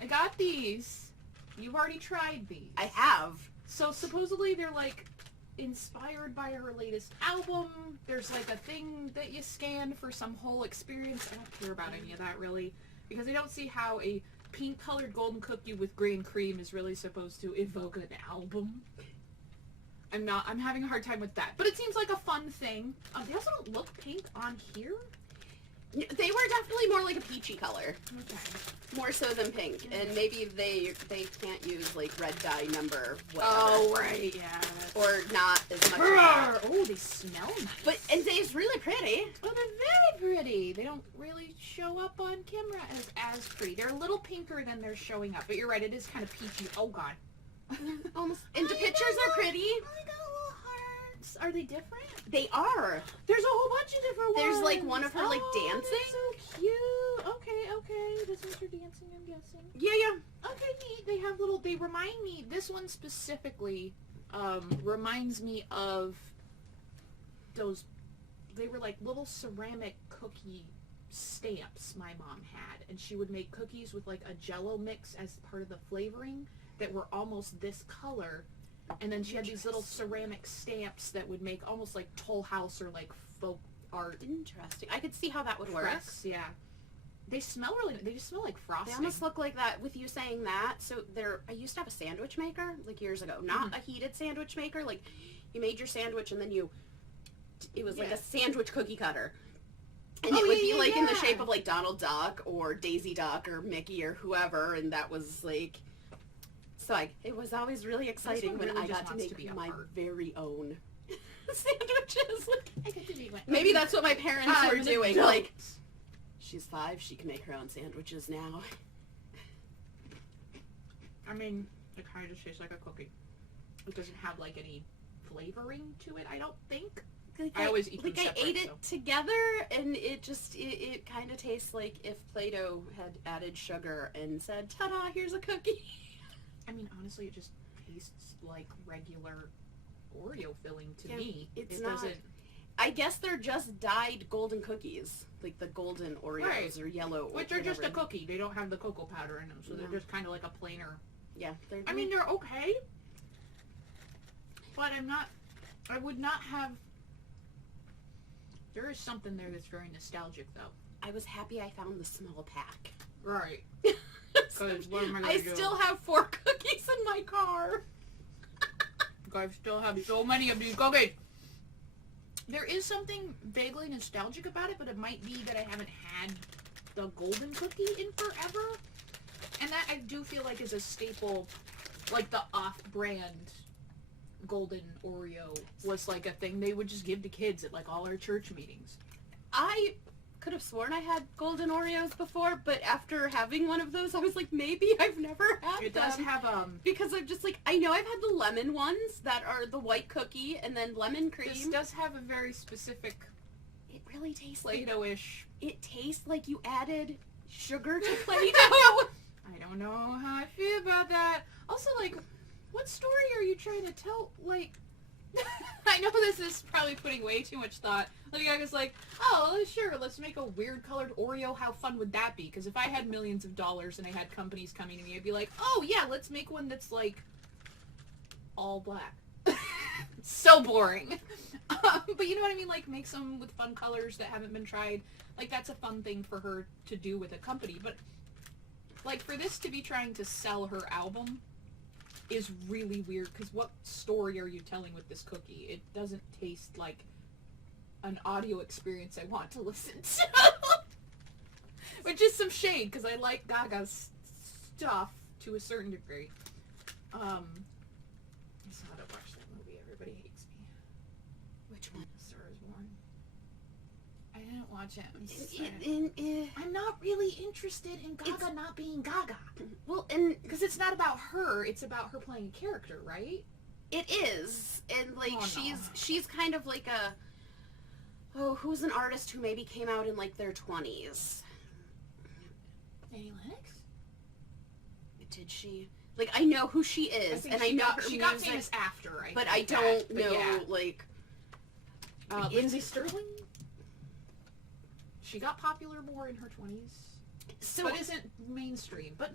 I got these. You've already tried these. I have. So supposedly they're like inspired by her latest album. There's like a thing that you scan for some whole experience. I don't care about any of that really, because I don't see how a pink colored golden cookie with green cream is really supposed to evoke an album. I'm having a hard time with that. But it seems like a fun thing. They also don't look pink on here. They were definitely more like a peachy color. Okay. More so than pink. And maybe they can't use like red dye number whatever. Oh, right, yeah. Or not as much of that. Oh, they smell nice. But, and they's really pretty. Oh, they're very pretty. They don't really show up on camera as pretty. They're a little pinker than they're showing up. But you're right, it is kind of peachy. Oh, God. Almost. And the pictures are pretty. I got little hearts. Are they different? They are. There's a whole bunch of different ones. There's like one of her like Oh, dancing. that's so cute. Okay. This one's her dancing, I'm guessing. Yeah. Okay, neat. They have little, they remind me, this one specifically, reminds me of those, they were like little ceramic cookie stamps my mom had. And she would make cookies with like a Jell-O mix as part of the flavoring that were almost this color. And then she had these little ceramic stamps that would make almost like Toll House or like folk art. Interesting. I could see how that would work. Crest, yeah. They smell really, they just smell like frosting. They almost look like that with you saying that. So I used to have a sandwich maker like years ago. Not a heated sandwich maker. Like you made your sandwich and then it was like a sandwich cookie cutter. And it would be like in the shape of like Donald Duck or Daisy Duck or Mickey or whoever. And that was like, so it was always really exciting when I got to make my very own sandwiches. I get to make one. Maybe that's what my parents were doing. Like, she's 5, she can make her own sandwiches now. I mean, it kind of just tastes like a cookie. It doesn't have like any flavoring to it, I don't think. Like I always eat them like separate, I ate it together, and it just it kind of tastes like if Play-Doh had added sugar and said, "Ta-da! Here's a cookie." I mean, honestly, it just tastes like regular Oreo filling to me. It not. doesn't. I guess they're just dyed golden cookies, like the golden Oreos or yellow, which are just a cookie. They don't have the cocoa powder in them, so they're just kind of like a plainer. Yeah, I mean, they're okay, but I would not have. There is something there that's very nostalgic, though. I was happy I found the small pack. Right. I still have 4 cookies in my car. I still have so many of these cookies. There is something vaguely nostalgic about it, but it might be that I haven't had the golden cookie in forever. And that I do feel like is a staple, like the off-brand golden Oreo was like a thing they would just give to kids at like all our church meetings. I could have sworn I had golden Oreos before, but after having one of those, I was like, maybe I've never had them. It does have, because I'm just like, I know I've had the lemon ones that are the white cookie and then lemon cream. This does have a very specific, it really tastes Play-Doh-ish. It tastes like you added sugar to Play-Doh. I don't know how I feel about that. Also, like, what story are you trying to tell? Like, I know this is probably putting way too much thought. Lady Gaga's like, oh, sure, let's make a weird colored Oreo. How fun would that be? Because if I had millions of dollars and I had companies coming to me, I'd be like, oh, yeah, let's make one that's, like, all black. So boring. But you know what I mean? Like, make some with fun colors that haven't been tried. Like, that's a fun thing for her to do with a company. But, like, for this to be trying to sell her album is really weird, because what story are you telling with this cookie? It doesn't taste like an audio experience I want to listen to. Which is some shade, because I like Gaga's stuff to a certain degree. I still haven't watched that movie. Everybody hates me. Which one? Star is Born. I didn't watch it. I'm not really interested in Gaga not being Gaga. Well, and because it's not about her, it's about her playing a character, right? It is, and like she's kind of like who's an artist who maybe came out in like their 20s? Annie Lennox? Did she? Like, I know who she is, and I know she got famous after, but I don't know like Lindsay Sterling. She got popular more in her 20s. but isn't mainstream. But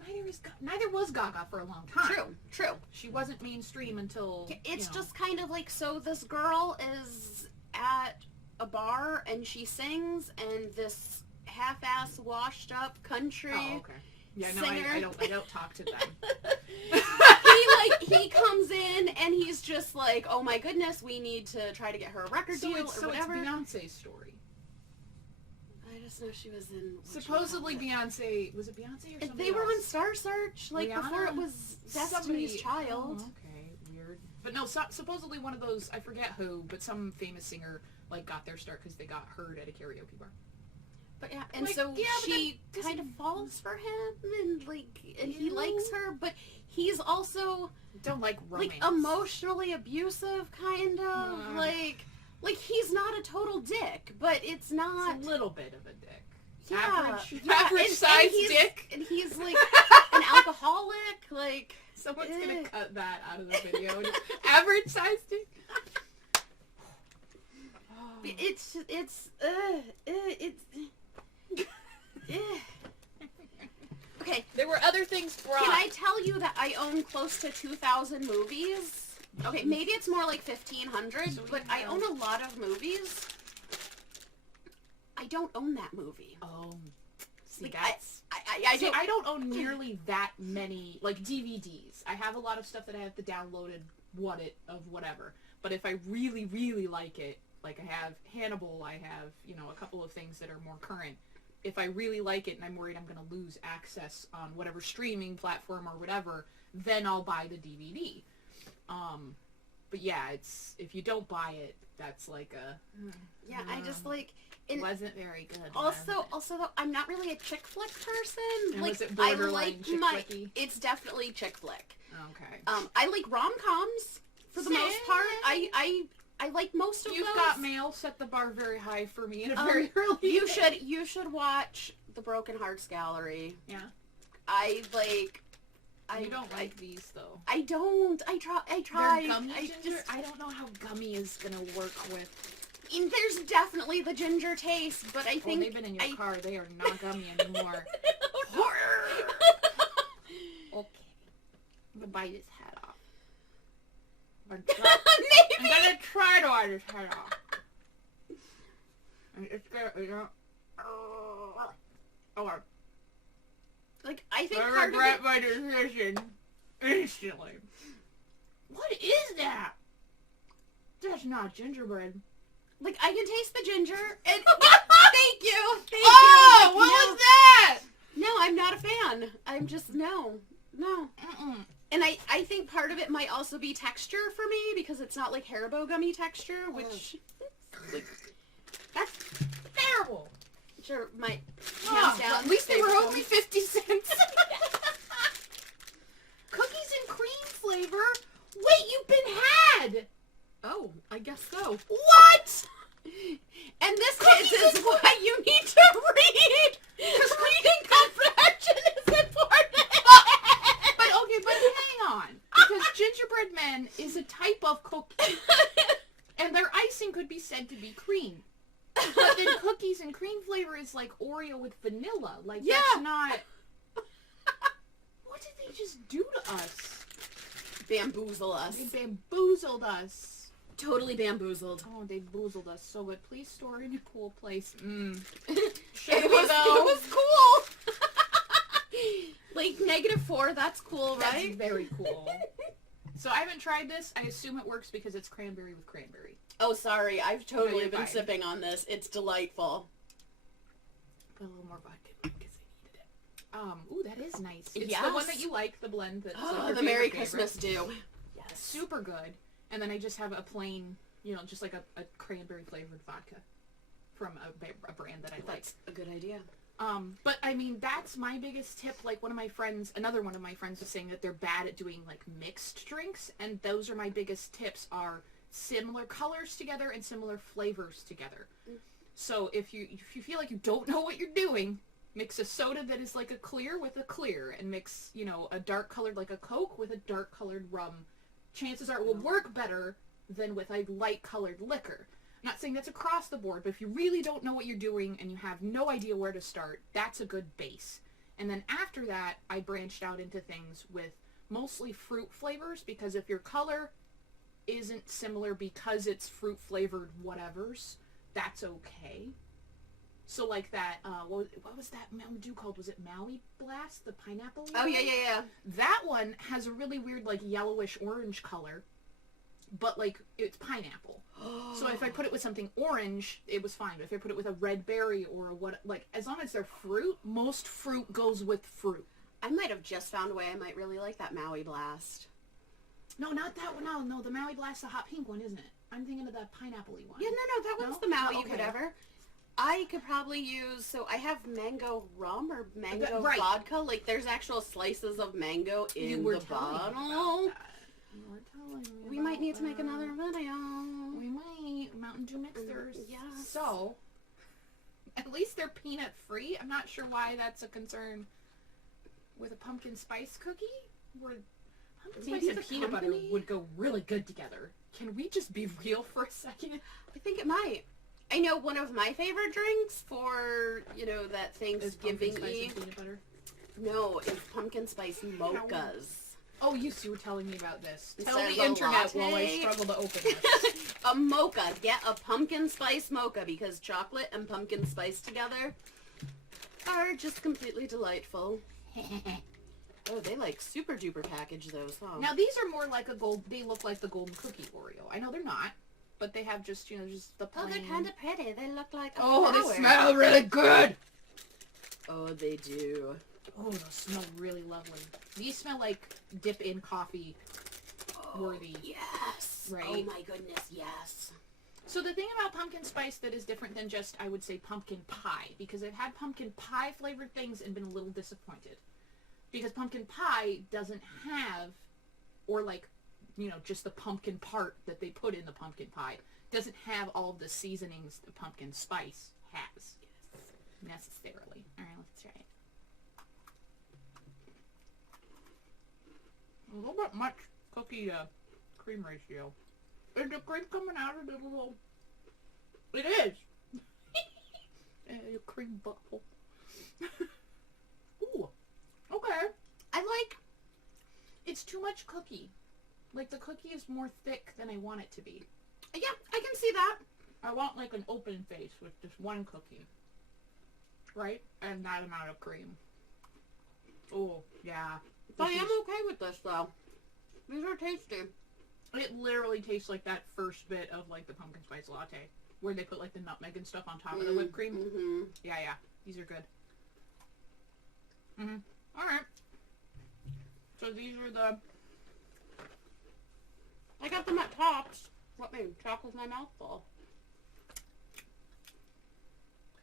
neither was Gaga for a long time. True. She wasn't mainstream until, It's just kind of like, so this girl is at a bar and she sings, and this half-ass washed-up country singer. I don't talk to them. he comes in and he's just like, oh my goodness, we need to try to get her a record deal or whatever. It's Beyonce's story. I just know she was in... Supposedly Beyonce... Was it Beyonce or somebody They were else? on Star Search, like, Rihanna? before it was Destiny's Child. Oh, okay, weird. But no, supposedly one of those, I forget who, but some famous singer, like, got their start because they got heard at a karaoke bar. But yeah, and like, so she kind of falls for him, and, like, and he likes her, but he's also... Don't like romance. Like, emotionally abusive, kind of, like, he's not a total dick, but it's not... It's a little bit of a dick. Yeah. Average size dick. And he's, like, an alcoholic, like... Someone's gonna cut that out of the video. Average size dick. It's okay. There were other things brought. Can I tell you that I own close to 2,000 movies? Okay, maybe it's more like 1,500, but I own a lot of movies. I don't own that movie. Oh, see, like, that's... I don't own nearly that many, like, DVDs. I have a lot of stuff that I have to download of whatever. But if I really, really like it, like I have Hannibal, I have, a couple of things that are more current. If I really like it and I'm worried I'm going to lose access on whatever streaming platform or whatever, then I'll buy the DVD. But yeah, if you don't buy it, that's like a... Yeah, I just like... It wasn't very good. Also, though, I'm not really a chick flick person. And like, was it borderline chick flicky? It's definitely chick flick. Okay. I like rom-coms for the most part. I like most of those. You've Got Mail set the bar very high for me in a very early You should watch The Broken Hearts Gallery. Yeah. You don't like these though. I don't. I tried. I don't know how gummy is gonna work with. There's definitely the ginger taste, but I think... they've been in your car. They are not gummy anymore. Okay. I'm gonna bite his head off. I'm gonna try to bite his head off. And it's gonna, Like, I think I regret my decision instantly. What is that? That's not gingerbread. Like, I can taste the ginger, and... Thank you! What was that? No, I'm not a fan. I'm just, no. Mm-mm. And I think part of it might also be texture for me, because it's not, like, Haribo gummy texture, which... Like, that's terrible. Sure, might... Hands down. At least they were only 50 cents. Cookies and cream flavor? Wait, you've been had! Oh, I guess so. What? And this is why you need to read! Because reading comprehension is important! But hang on. Because gingerbread men is a type of cookie. And their icing could be said to be cream. But then cookies and cream flavor is like Oreo with vanilla. Like, that's not... What did they just do to us? Bamboozle us. They bamboozled us. Totally bamboozled. Oh, they boozled us so good. Please store in a cool place. It was cool. Like, -4, that's cool, right? That's very cool. So I haven't tried this. I assume it works because it's cranberry with cranberry. Oh, sorry. I've totally you're been fine. sipping on this. It's delightful. Put a little more vodka in because I needed it. Ooh, that is nice. It's Yes. the one that you like, the blend that's like your the Merry favorite. Christmas Dew. Yes. Super good. And then I just have a plain, just like a cranberry flavored vodka from a brand that I like. That's a good idea. But I mean, that's my biggest tip. Like another one of my friends was saying that they're bad at doing like mixed drinks, and those are my biggest tips are similar colors together and similar flavors together. So if you feel like you don't know what you're doing, mix a soda that is like a clear with a clear, and mix, a dark colored like a Coke with a dark colored rum. Chances are it will work better than with a light colored liquor. I'm not saying that's across the board, but if you really don't know what you're doing and you have no idea where to start, that's a good base. And then after that, I branched out into things with mostly fruit flavors, because if your color isn't similar because it's fruit flavored whatevers, that's okay. So like that, what was that Mountain Dew called? Was it Maui Blast, the pineapple one? Oh, yeah. That one has a really weird, like, yellowish orange color, but, like, it's pineapple. So if I put it with something orange, it was fine. But if I put it with a red berry or what, like, as long as they're fruit, most fruit goes with fruit. I might have just found a way I might really like that Maui Blast. No, not that one. No, the Maui Blast, the hot pink one, isn't it? I'm thinking of the pineapple-y one. Yeah, no, that one's the Maui okay. whatever. I could probably use, so I have mango rum or mango right. vodka. Like, there's actual slices of mango in the bottle. We might need to make another video. We might. Mountain Dew mixers. Yeah. So, at least they're peanut free. I'm not sure why that's a concern with a pumpkin spice cookie. Where pumpkin spice and peanut butter would go really good together. Can we just be real for a second? I think it might. I know one of my favorite drinks for, you know, that Thanksgiving Eve. Peanut butter? No, it's pumpkin spice mochas. Oh, you were telling me about this. Tell Instead the of a internet latte. while I struggle to open this. A mocha. Get a pumpkin spice mocha because chocolate and pumpkin spice together are just completely delightful. Oh, they like super duper package those, huh? Now these are more like they look like the golden cookie Oreo. I know they're not, but they have just, you know, just the plain. Oh, they're kind of pretty. They look like a flower. they smell really good! Oh, they do. Oh, those smell really lovely. These smell like dip-in coffee worthy. Yes! Right? Oh my goodness, yes. So the thing about pumpkin spice that is different than just, I would say, pumpkin pie, because I've had pumpkin pie flavored things and been a little disappointed. Because pumpkin pie doesn't have, or like, you know, just the pumpkin part that they put in the pumpkin pie, doesn't have all of the seasonings that pumpkin spice has. Yes. Necessarily. Alright, let's try it. A little bit much cookie cream ratio. Is the cream coming out of the little... It is! Cream butthole. Ooh. Okay. I like... It's too much cookie. Like, the cookie is more thick than I want it to be. Yeah, I can see that. I want, like, an open face with just one cookie. Right? And that amount of cream. Oh, yeah. I am okay with this, though. These are tasty. It literally tastes like that first bit of, like, the pumpkin spice latte. Where they put, like, the nutmeg and stuff on top of the whipped cream. Mm-hmm. Yeah. These are good. Mm-hmm. Alright. So these are the... I got them at Tops. What made me talk with my mouth full?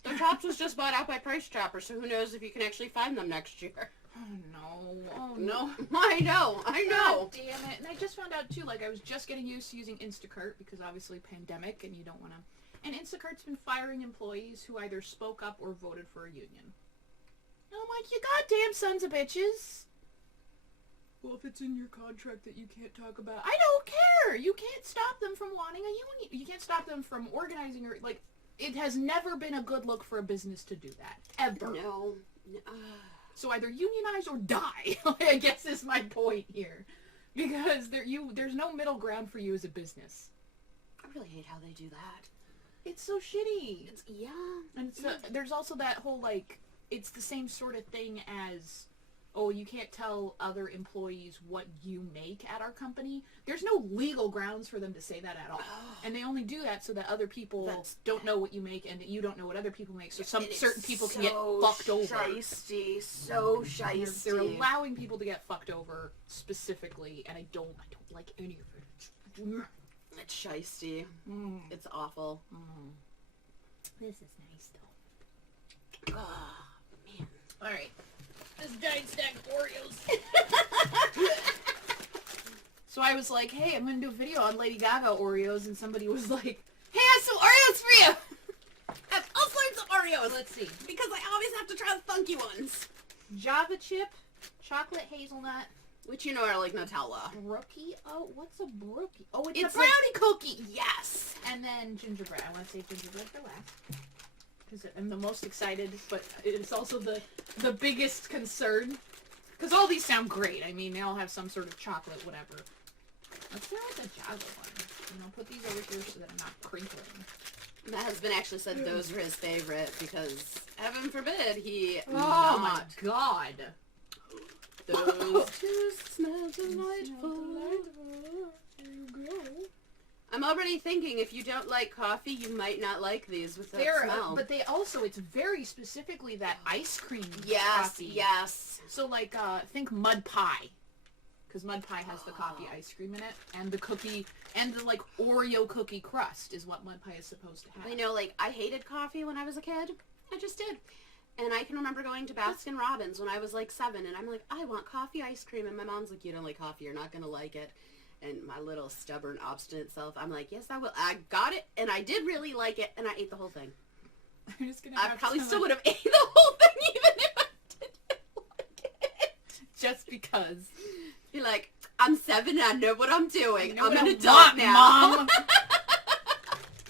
The Tops was just bought out by Price Chopper, so who knows if you can actually find them next year. Oh no. I know. God damn it. And I just found out too, like, I was just getting used to using Instacart because obviously pandemic and you don't want to... And Instacart's been firing employees who either spoke up or voted for a union. And I'm like, you goddamn sons of bitches. Well, if it's in your contract that you can't talk about... I don't care! You can't stop them from wanting a union. You can't stop them from organizing or... Like, it has never been a good look for a business to do that. Ever. No. So either unionize or die, I guess is my point here. Because there's no middle ground for you as a business. I really hate how they do that. It's so shitty. Yeah. And there's also that whole, like, it's the same sort of thing as, oh, you can't tell other employees what you make at our company. There's no legal grounds for them to say that at all. And they only do that so that other people don't know what you make and that you don't know what other people make. So certain people can get fucked over. So shiesty. They're allowing people to get fucked over specifically, and I don't like any of it. It's shiesty. It's awful. This is nice, though. Oh, man. Alright. This giant stack of Oreos. So I was like, hey, I'm going to do a video on Lady Gaga Oreos, and somebody was like, hey, I have some Oreos for you! I have all sorts of Oreos! Let's see. Because I always have to try the funky ones. Java chip, chocolate hazelnut. Which you know are like Nutella. Brookie? Oh, what's a brookie? Oh, it's It's a brownie like, cookie! Yes! And then gingerbread. I want to save gingerbread for last. because I'm the most excited, but it's also the biggest concern. Because all these sound great. I mean, they all have some sort of chocolate, whatever. Let's start with the GAGA one. And I'll put these over here so that I'm not crinkling. My husband actually said those were his favorite because, heaven forbid, he Oh my god. Those two smell delightful. There you go. I'm already thinking if you don't like coffee, you might not like these with that smell. But they also, it's very specifically that ice cream yes, coffee. Yes. So like, think mud pie. Because mud pie has the coffee ice cream in it, and the cookie, and the like Oreo cookie crust is what mud pie is supposed to have. I know, like, I hated coffee when I was a kid. I just did. And I can remember going to Baskin Robbins when I was like 7, and I'm like, I want coffee ice cream, and my mom's like, you don't like coffee, you're not gonna like it. And my little stubborn, obstinate self, I'm like, yes, I will. I got it, and I did really like it, and I ate the whole thing. I'm just gonna I probably still would have ate the whole thing even if I didn't like it. Just because. You're like, I'm 7 and I know what I'm doing. I'm an adult want, now. Mom.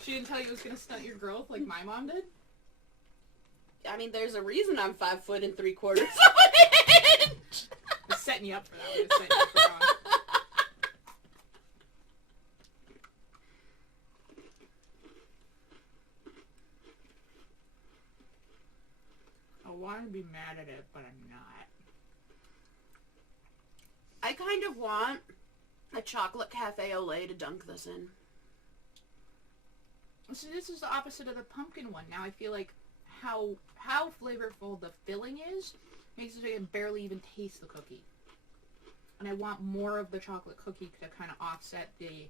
She didn't tell you it was gonna stunt your growth like my mom did? I mean, there's a reason I'm 5 foot and 3/4 of an inch. I was setting you up for that. I was setting you up for that one. I want to be mad at it, but I'm not. I kind of want a chocolate cafe au lait to dunk this in. So this is the opposite of the pumpkin one. Now I feel like how flavorful the filling is makes it so I can barely even taste the cookie. And I want more of the chocolate cookie to kind of offset the...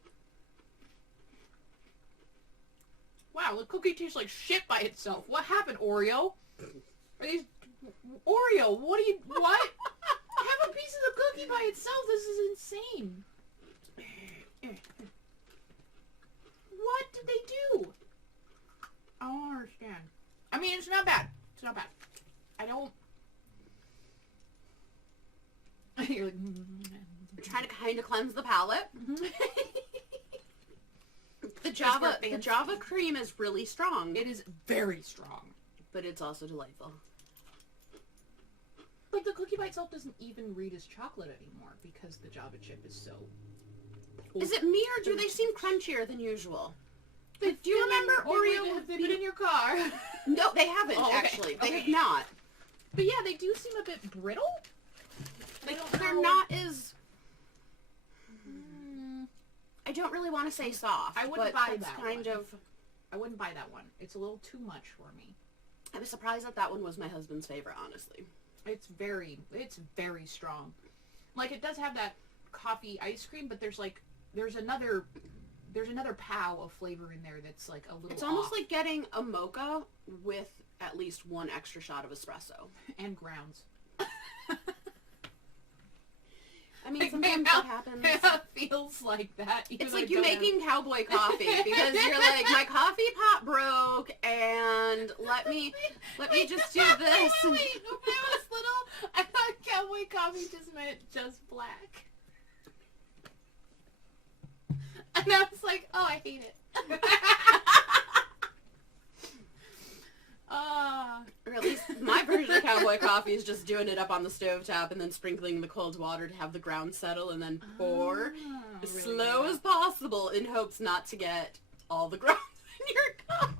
Wow, the cookie tastes like shit by itself. What happened, Oreo? Are these... Oreo, what are you... What? Have a piece of the cookie by itself. This is insane. What did they do? I don't understand. I mean, it's not bad. It's not bad. I don't... You're like... Trying to kind of cleanse the palate. The Java cream is really strong. It is very strong. But it's also delightful. Like, the cookie by itself doesn't even read as chocolate anymore because the Java chip is so... Is it me or do they seem crunchier than usual? Do you remember Oreo? Have they been in your car? No, they haven't, actually. They have not. But yeah, they do seem a bit brittle. They're not as... I don't really want to say soft. I wouldn't buy that kind one. of... I wouldn't buy that one. It's a little too much for me. I was surprised that one was my husband's favorite, honestly. It's very strong. Like, it does have that coffee ice cream, but there's another pow of flavor in there that's like a little It's almost off. like getting a mocha with at least 1 extra shot of espresso. And grounds. I mean, sometimes that happens. It feels like that. It's like you making cowboy coffee because you're like, my coffee pot broke, and let me just do this. Wait, when I was little, I thought cowboy coffee just meant just black. And I was like, oh, I hate it. Or at least my version of cowboy coffee is just doing it up on the stovetop and then sprinkling the cold water to have the ground settle and then pour as really slow good. as possible in hopes not to get all the grounds in your cup.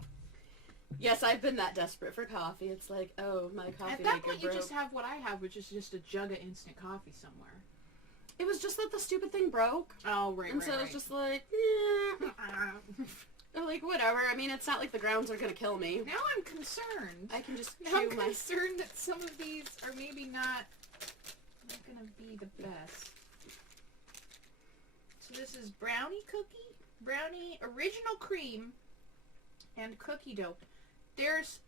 Yes, I've been that desperate for coffee. It's like, oh, my coffee At that maker point, broke. you just have what I have, which is just a jug of instant coffee somewhere. It was just that the stupid thing broke. Oh, right, And so it was just like, like, whatever. I mean, it's not like the grounds are going to kill me. Now I'm concerned. I can just Now chew I'm my... concerned that some of these are maybe not going to be the best. So this is brownie original cream, and cookie dough. There's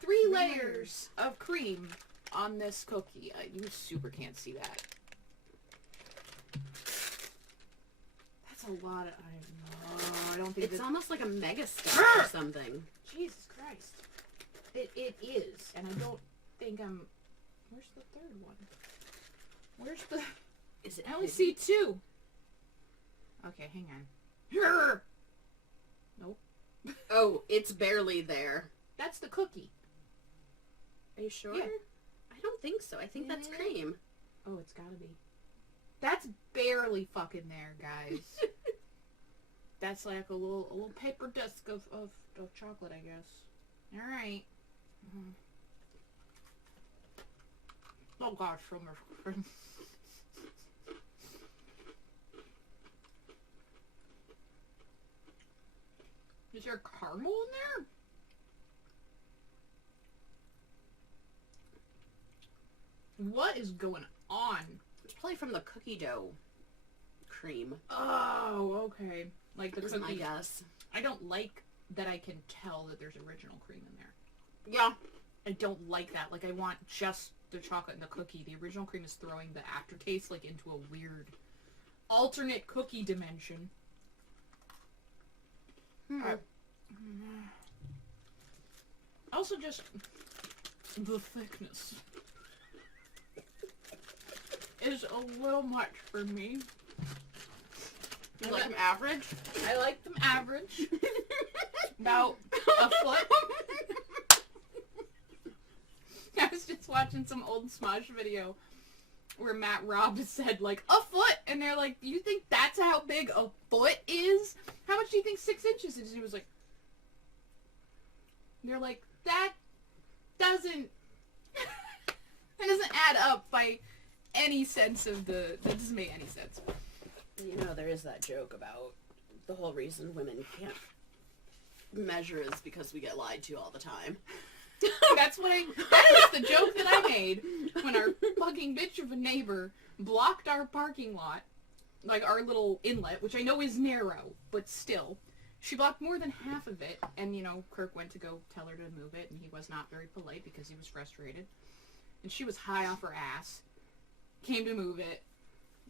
3 layers of cream on this cookie. You super can't see that. That's a lot of... I don't think It's almost like a mega stick or something. Jesus Christ. It is, and I don't think I'm... Where's the third one? Where's the... Is it I only hidden? see 2. Okay, hang on. Nope. Oh, it's barely there. That's the cookie. Are you sure? Yeah. I don't think so. I think that's cream. Oh, it's gotta be. That's barely fucking there, guys. That's like a little paper disc of chocolate, I guess. Alright. Mm-hmm. Oh gosh, so much cream. Is there caramel in there? What is going on? It's probably from the cookie dough cream. Oh, okay. Like the cookie. My guess. I don't like that I can tell that there's original cream in there. Yeah. I don't like that. Like, I want just the chocolate and the cookie. The original cream is throwing the aftertaste, like, into a weird alternate cookie dimension. Also, just the thickness is a little much for me. You like them average? I like them average. About a foot. I was just watching some old Smosh video where Matt Robb said, like, a foot! And they're like, you think that's how big a foot is? How much do you think 6 inches is? And he was like, they're like, that doesn't add up by any sense of that doesn't make any sense. You know, there is that joke about the whole reason women can't measure is because we get lied to all the time. That is the joke that I made when our fucking bitch of a neighbor blocked our parking lot, like our little inlet, which I know is narrow, but still. She blocked more than half of it, and, you know, Kirk went to go tell her to move it, and he was not very polite because he was frustrated. And she was high off her ass, came to move it.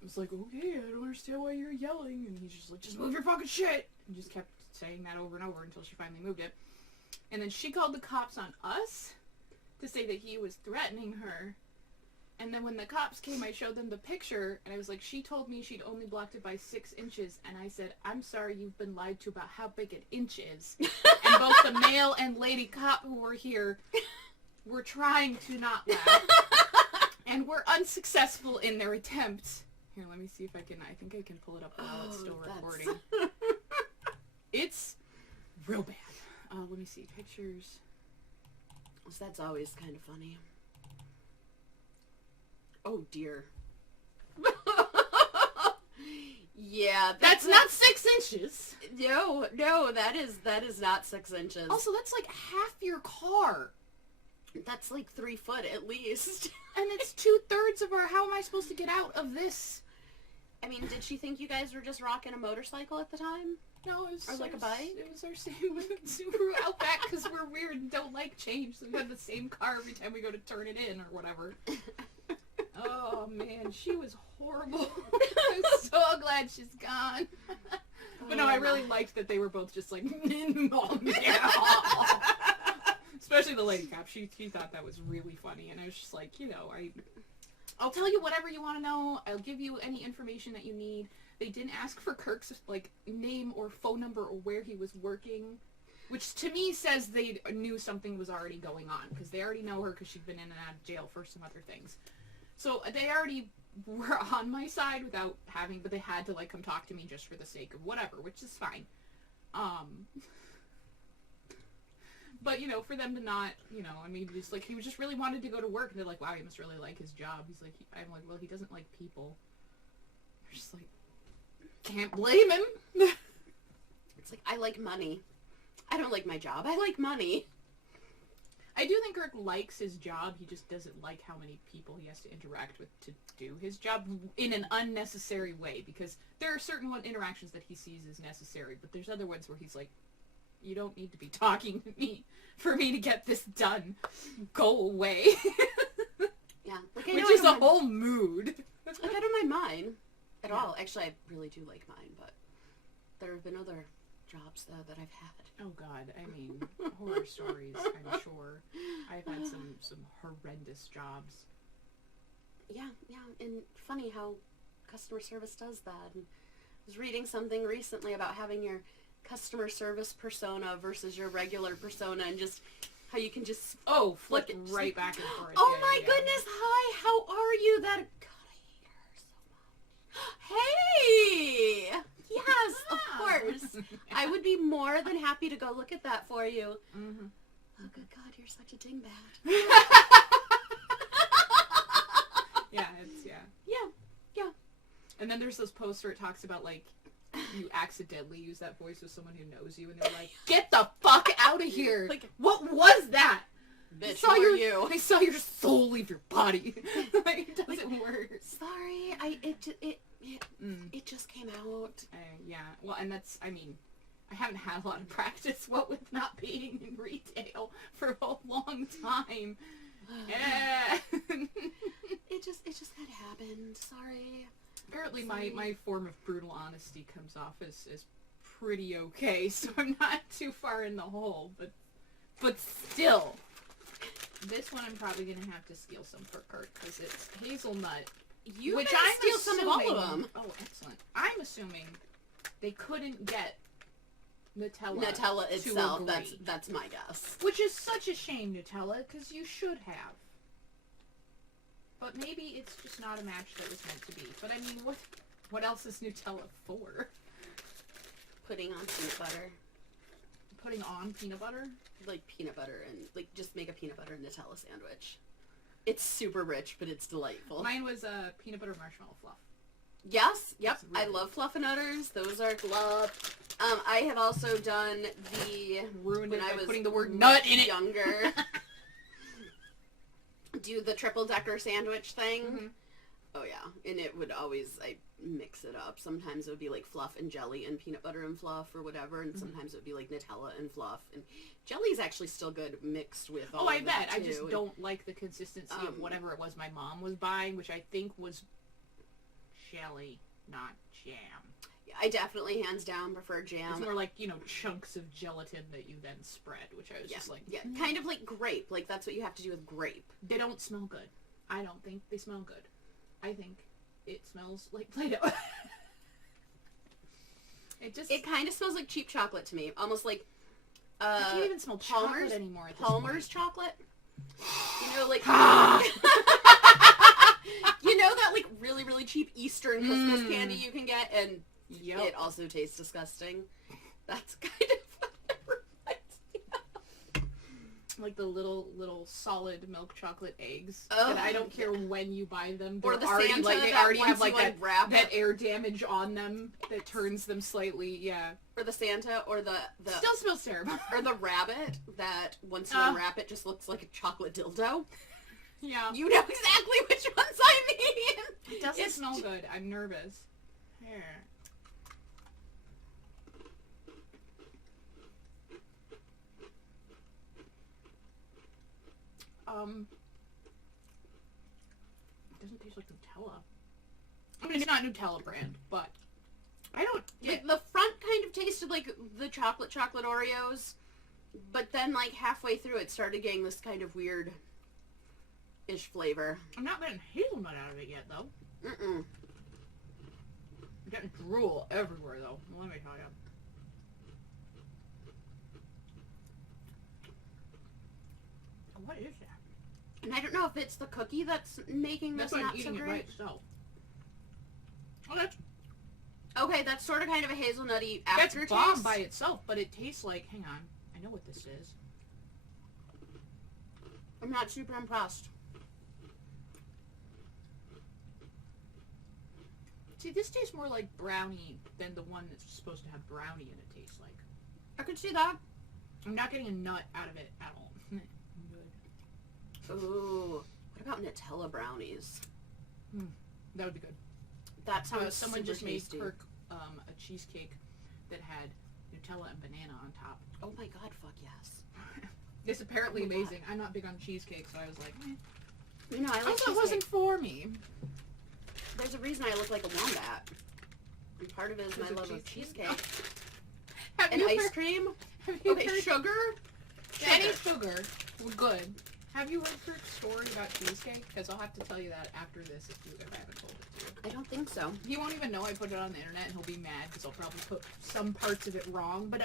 I was like, okay, I don't understand why you're yelling. And he's just like, just move your fucking shit! And just kept saying that over and over until she finally moved it. And then she called the cops on us to say that he was threatening her. And then when the cops came, I showed them the picture, and I was like, she told me she'd only blocked it by 6 inches. And I said, I'm sorry, you've been lied to about how big an inch is. And both the male and lady cop who were here were trying to not laugh. And were unsuccessful in their attempts. Here, let me see if I think I can pull it up while it's still recording. It's real bad. Let me see, pictures. So that's always kind of funny. Oh dear. Yeah, that's not 6 inches. No, that is not 6 inches. Also, that's like half your car. That's like 3 foot at least. And it's 2/3 of how am I supposed to get out of this? I mean, did she think you guys were just rocking a motorcycle at the time? No, it was or like a bike. It was our Subaru Outback because we're weird and don't like change. So we have the same car every time we go to turn it in or whatever. Oh man, she was horrible. I'm so glad she's gone. But no, I really liked that they were both just like, especially the lady cop. She thought that was really funny, and I was just like, you know, I'll tell you whatever you want to know. I'll give you any information that you need. They didn't ask for Kirk's, like, name or phone number or where he was working, which to me says they knew something was already going on, because they already know her because she'd been in and out of jail for some other things. So they already were on my side without having, but they had to, like, come talk to me just for the sake of whatever, which is fine. But, you know, for them to not, you know, I mean, just, like, he was just really wanted to go to work, and they're like, wow, he must really like his job. He's like, I'm like, well, he doesn't like people. They're just like, can't blame him. It's like, I like money. I don't like my job. I like money. I do think Kirk likes his job. He just doesn't like how many people he has to interact with to do his job in an unnecessary way, because there are certain interactions that he sees as necessary, but there's other ones where he's like, you don't need to be talking to me for me to get this done. Go away. Yeah. Like, which is a whole mood. Like, I don't mind mine at all. Actually, I really do like mine, but there have been other jobs, though, that I've had. Oh, God. I mean, horror stories, I'm sure. I've had some horrendous jobs. Yeah. And funny how customer service does that. And I was reading something recently about having your customer service persona versus your regular persona, and just How you can just flip flick it right back and forth. Oh Yeah, my yeah. goodness! Hi, how are you? God, I hate her so much. Hey! Yes, of course. I would be more than happy to go look at that for you. Mm-hmm. Oh, good God, you're such a dingbat. Yeah. Yeah. And then there's those posts where it talks about, like, you accidentally use that voice with someone who knows you, and they're like, get the fuck out of here! Like, what was that? Bitch, I saw your soul leave your body. Like, it doesn't work. Sorry, it just came out. Yeah, well, and that's, I mean, I haven't had a lot of practice, what with not being in retail for a long time. Yeah. It just kind of happened. Sorry. Apparently my form of brutal honesty comes off as pretty okay, so I'm not too far in the hole, but still. This one I'm probably going to have to steal some for Kurt, because it's hazelnut. Which I steal some of all of them. Oh, excellent. I'm assuming they couldn't get Nutella itself. to agree. That's my guess. Which is such a shame, Nutella, because you should have. But maybe it's just not a match that was meant to be. But I mean, what else is Nutella for? Putting on peanut butter. Putting on peanut butter? Like peanut butter and just make a peanut butter and Nutella sandwich. It's super rich, but it's delightful. Mine was peanut butter marshmallow fluff. Yes, yep. Really I love Fluffernutters. Those are love. I have also done the ruined when it I by was putting the word nut in it. Younger. Do the triple decker sandwich thing. Mm-hmm. Oh yeah, and it would always I mix it up. Sometimes it would be like fluff and jelly and peanut butter and fluff or whatever, and sometimes it would be like Nutella and fluff. And jelly is actually still good mixed with all. Oh, I of bet. that I too. just don't like the consistency of whatever it was my mom was buying, which I think was jelly, not jam. I definitely, hands down, prefer jam. It's more like, chunks of gelatin that you then spread, which I was just like... Yeah, kind of like grape. Like, that's what you have to do with grape. They don't smell good. I don't think they smell good. I think it smells like Play-Doh. It kind of smells like cheap chocolate to me. Almost like... I can't even smell chocolate anymore at this Palmer's point. chocolate. Like... that, like, really, really cheap Eastern Christmas candy you can get, and it also tastes disgusting. That's kind of what it reminds me of. Like the little solid milk chocolate eggs. Oh, that I don't care when you buy them. Or the already, Santa like, they that already have once like you unwrap that it. air damage on them that turns them slightly, yeah. Or the Santa, or the Still smells terrible. or the rabbit that once you unwrap it just looks like a chocolate dildo. Yeah. You know exactly which ones I mean. It doesn't smell good. I'm nervous. Here. It doesn't taste like Nutella. I mean, it's not Nutella brand, but I don't Like, the front kind of tasted like the chocolate Oreos, but then like halfway through it started getting this kind of weird-ish flavor. I'm not getting hazelnut out of it yet, though. Mm-mm. I'm getting drool everywhere, though. Let me tell you. What is that? And I don't know if it's the cookie that's making this That's why I'm not so eating it by great. itself. Oh, that's Okay, that's sort of kind of a hazelnutty that's aftertaste. bomb by itself, but it tastes like. Hang on, I know what this is. I'm not super impressed. See, this tastes more like brownie than the one that's supposed to have brownie in it tastes like. I could see that. I'm not getting a nut out of it at all. Good. Ooh, what about Nutella brownies? That would be good. That sounds Someone super just tasty. made Kirk a cheesecake that had Nutella and banana on top. Oh my god, fuck yes. It's apparently Oh my amazing. I'm not big on cheesecake, so I was like, You know, I like also, cheesecake. it wasn't for me. There's a reason I look like a wombat. And part of it is my Because of love of cheesecake? cheesecake. Have And you ice heard- cream. Have you Okay, heard sugar. any sugar? Well, good. Have you heard Kirk's story about cheesecake? Because I'll have to tell you that after this if I haven't told it to you. I don't think so. He won't even know I put it on the internet, and he'll be mad because I'll probably put some parts of it wrong. But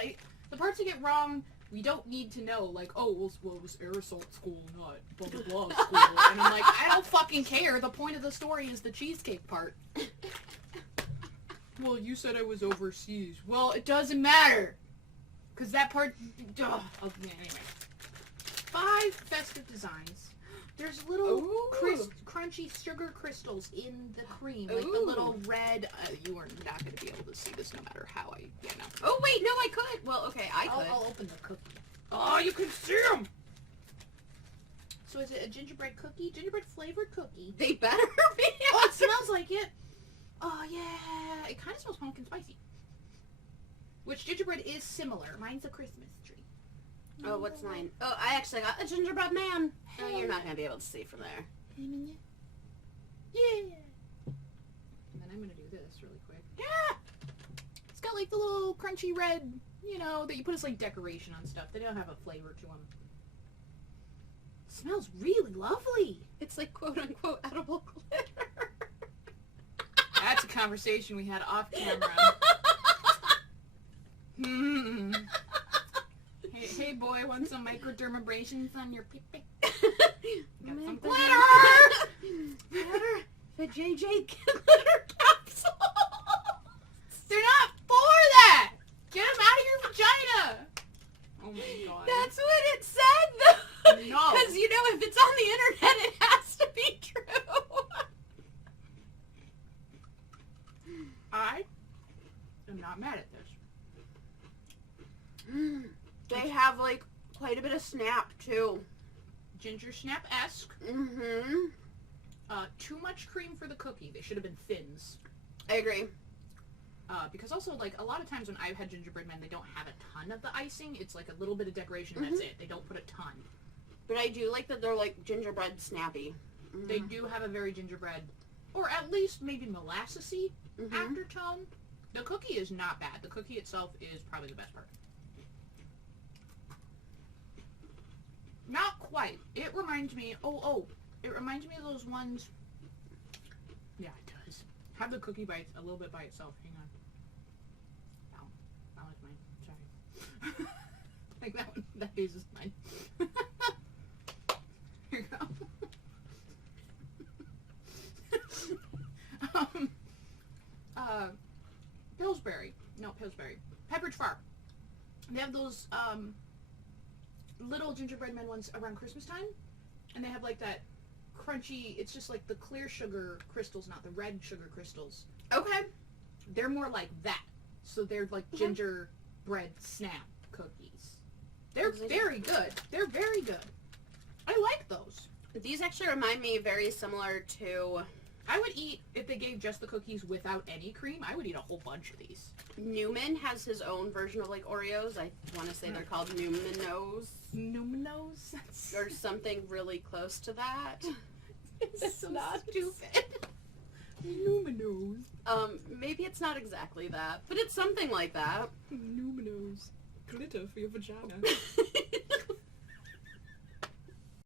the parts I get wrong We don't need to know, like, oh, well, it was aerosol school, not blah, blah, blah school. And I'm like, I don't fucking care. The point of the story is the cheesecake part. Well, you said I was overseas. Well, it doesn't matter. Because that part... anyway. 5 festive designs. There's little crunchy sugar crystals in the cream. Like the little red... you are not going to be able to see this no matter how I... Yeah, no. Oh, wait, no, I could. Well, okay, I could. I'll open the cookie. Oh, you can see them! So is it a gingerbread cookie? Gingerbread flavored cookie. They better be. Oh, it smells like it. Oh, yeah. It kind of smells pumpkin spicy. Which gingerbread is similar. Mine's a Christmas tree. Oh, what's mine? Oh, I actually got a gingerbread man. Oh, you're not going to be able to see from there. Yeah. And then I'm going to do this really quick. Yeah! It's got like the little crunchy red, you know, that you put as like decoration on stuff. They don't have a flavor to them. It smells really lovely. It's like quote-unquote edible glitter. That's a conversation we had off camera. Hey boy, want some microdermabrasions on your pee-pee? Got some glitter! Glitter! The JJ glitter capsules! They're not for that! Get them out of your vagina! Oh my god. That's what it said though! No. Because you know, if it's on the internet, it has to be true! I am not mad at this. They have, like, quite a bit of snap, too. Ginger snap-esque. Mm-hmm. Too much cream for the cookie. They should have been thins. I agree. Because also, like, a lot of times when I've had gingerbread men, they don't have a ton of the icing. It's like a little bit of decoration and that's it. They don't put a ton. But I do like that they're, like, gingerbread snappy. Mm-hmm. They do have a very gingerbread, or at least maybe molassesy aftertone. The cookie is not bad. The cookie itself is probably the best part. Not quite. It reminds me... it reminds me of those ones... Yeah, it does. Have the cookie bites a little bit by itself. Hang on. Ow. That was mine. Sorry. Like that one. That piece is mine. Here you go. Pillsbury. No, Pillsbury. Pepperidge Farm. They have those, little gingerbread men ones around Christmas time, and they have like that crunchy, it's just like the clear sugar crystals, not the red sugar crystals. Okay. They're more like that. So they're like gingerbread snap cookies. They're very good. They're very good. I like those. These actually remind me very similar to... I would eat, if they gave just the cookies without any cream, I would eat a whole bunch of these. Newman has his own version of, like, Oreos. I want to say they're called Newmanos. Newmanos? Or something really close to that. It's so stupid. Newmanos. Maybe it's not exactly that, but it's something like that. Newmanos. Glitter for your vagina.